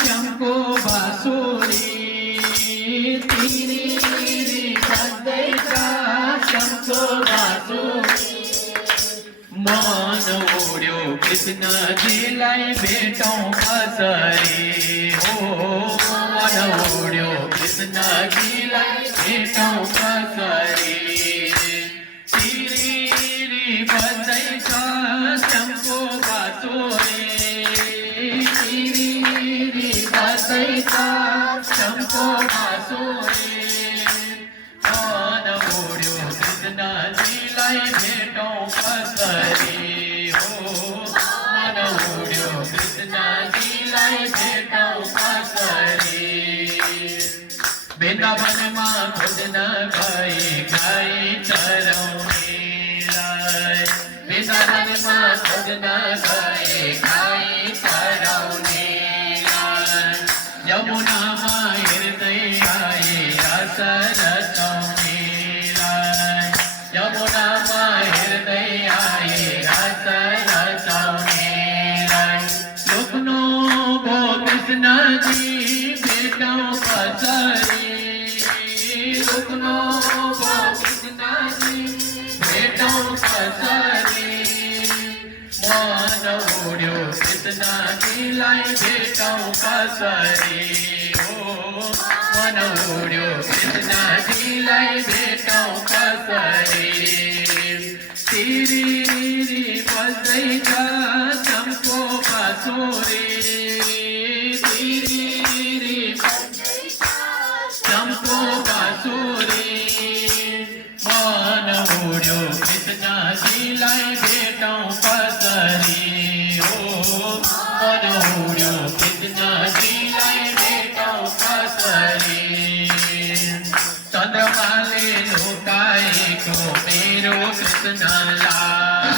शंको बासुरी तीरी बद्दैका शंको बासुरी मन उड्यो कृष्णजीलाई भेटौँ कसरी हो मन उड्यो कृष्णजीलाई भेटौँ कसरी तिरी बज्दैका शंको बासुरी तिरी बज्दैका शंको बासुरी मन उड्यो कृष्णजीलाई भेटौँ कसरी हो मन उड्यो कृष्णजीलाई भेटौँ कसरी वृन्दावनमा खोज्न गए गाई चराउनेलाई वृन्दावनमा खोज्न गए गाई चराउनेलाई यमुनामा हेर्दै आए रस रचाउनेलाई यमुनामा हेर्दै आए रस रचाउनेलाई लुक्नु भो कृष्णजी भेटौँ कसरी लुक्नु भो कृष्णजी भेटौँ कसरी मन उड्यो कृष्णजीलाई भेटौँ कसरी हो मन उड्यो कृष्णजीलाई भेटौँ कसरी तिरी बज्दैका शंको बासुरी तिरी शंको बासुरी मन उड्यो कृष्णजीलाई भेटौँ कसरी हो मन उड्यो कृष्णजीलाई भेटौँ कसरी चन्द्रमाले लुकाएको मेरो कृष्णलाई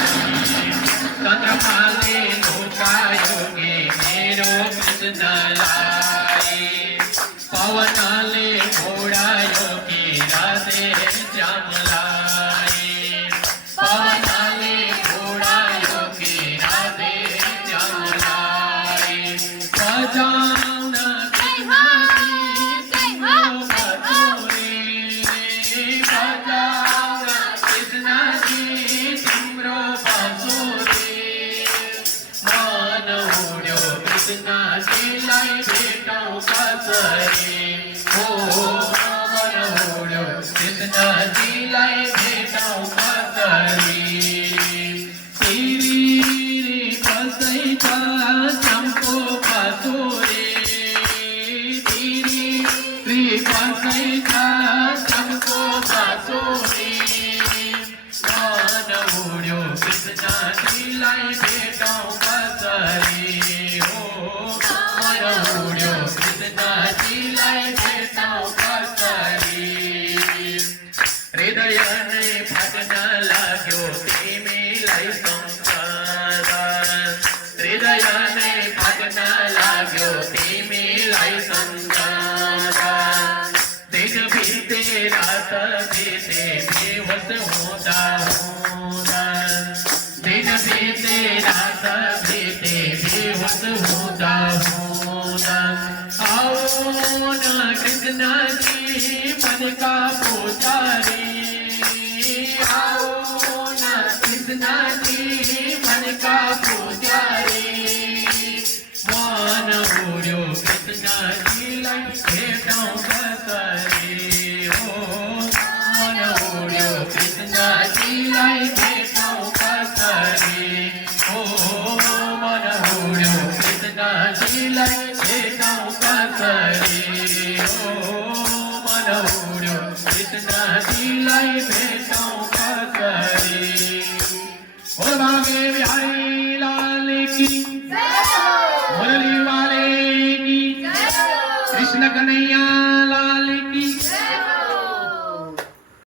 चन्द्रमाले लुकायो गे मेरो कृष्णलाई पवनले घोडायो कि राधे श्यामलाई पवनले घोडायो कि राधे श्यामलाई बजाउन कृष्णजी बजाउन कृष्णजी तिम्रो बाँसुरी मन उड्यो कृष्णजीलाई भेटौँ कसरी हो मन उड्यो कृष्णजीलाई भेटौँ कसरी तिरी बज्दैका शंको बासुरी तिरी बज्दैका शंको बासुरी मन उड्यो कृष्णजीलाई भेटौँ कसरी हो मन उड्यो कृष्णजीलाई भेटौँ कसरी हृदय नै फाट्न लाग्यो तिमीलाई सम्झँदा हृदय नै फाट्न लाग्यो तिमीलाई सम्झँदा दिन बिते रात बिते बेहोस हुँदा हुँदा दिन बिते रात बिते बेहोस हुँदा हुँदा आओ न कृष्णजी मनका पुजारी आओ न कृष्णजी मनका पुजारी मन उड्यो कृष्णजीलाई भेटौँ कसरी हो मन उड्यो कृष्णजीलाई भेटौँ कसरी हो मन उड्यो कृष्णजीलाई भेटौँ कसरी हो मन उड्यो कृष्णजीलाई भेटौँ कसरी बोल भागे बिहारी लाल की मुरली वाले की कृष्ण कन्हैया